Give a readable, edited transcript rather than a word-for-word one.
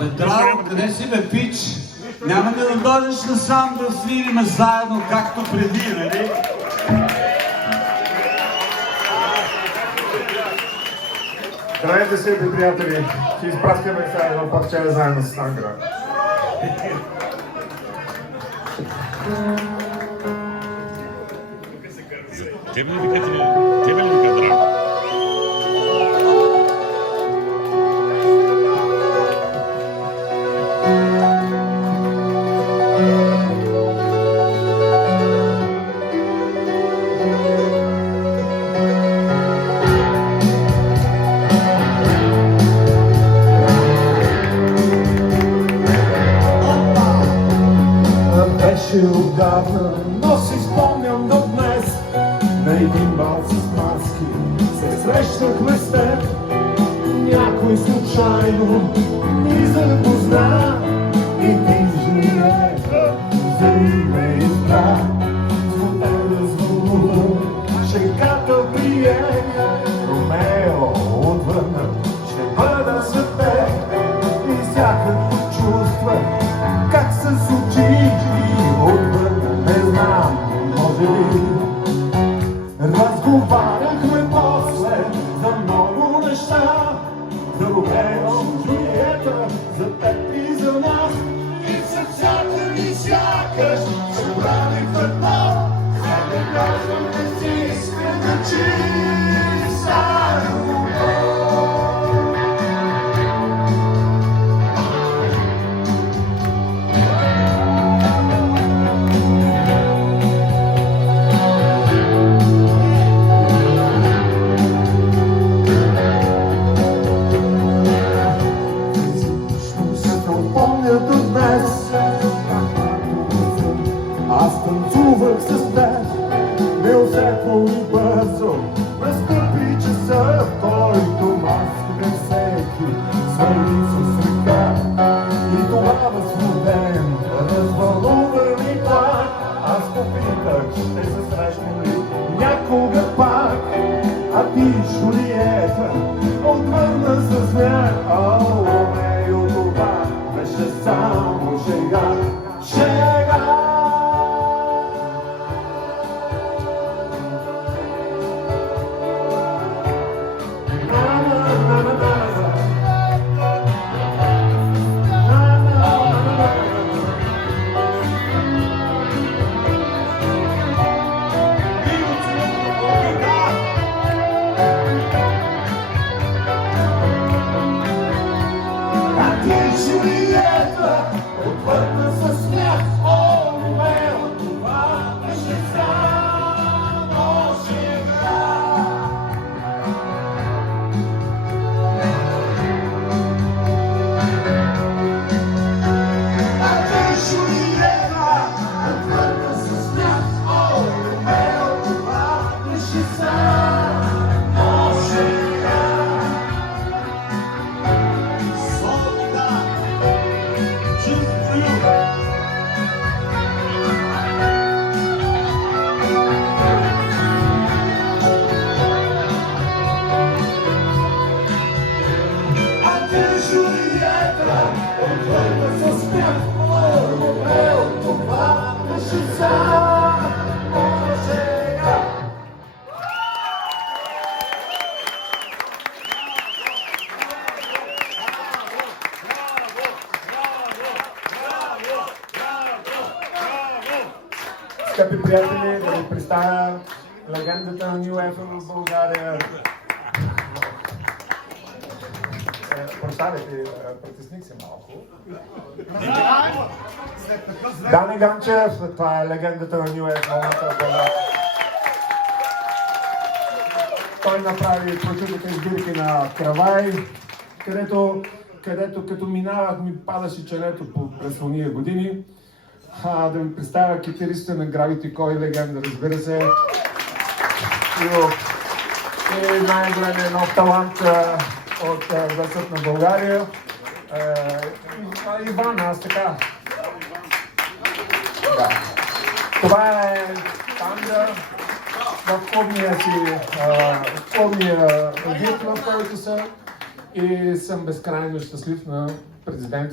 Драго, къде си бе, пич? Няма да дойдеш насам да свириме заедно, както преди, нали? Здравейте си, приятели! Ще изпращаме сега едно парче заедно с Ангра. Тебе ли вика Драго? Беше отдавна, но си спомням до днес. На един бал с маски се срещнахме с теб. Някой случайно ни запозна и ти живееха, вземи ме избра. Звука развълнува, шегата прие. Ромео отвърна, ще бъда за теб. И всякакво чувства, как се случи отвън, не знам, може ли. Разговаряхме после за много неща, за Ромео, Джулиета, за теб и за нас. И в сърцата ни сякаш се брави в едно. Сега казвам, не си искам да чуеш стара любов. Аз танцувах с теб, неусетно и бързо. Настъпи часа, в който маските всеки свали с ръка. И това възхуден, развълнуван и пак. Аз попитах, ще се срещнем ли някога пак. А ти, Жулиета, отвърна с смях. О, Ромео, това беше само шега. Шега! Julieta, отвърна със смях. О, Ромео, това беше само шега. А ти, Julieta, отвърна със смях. О, Ромео, това беше само шега. Скъпи приятели, да ви представя легендата на New FM в България. Прощавайте, притесних се малко. Дани Ганчев, това е легендата на New FM в България. Той направи прочутите избирки на Кравай, където като минавах ми падаше челето през ония години. Да ви представя китариста на Gravity Koi, легенда, разбира се. И най-големият нов талант от гласът на България. Иван, аз така. Да. Това е Тандра в клубния вид, в който са. И съм безкрайно щастлив на президент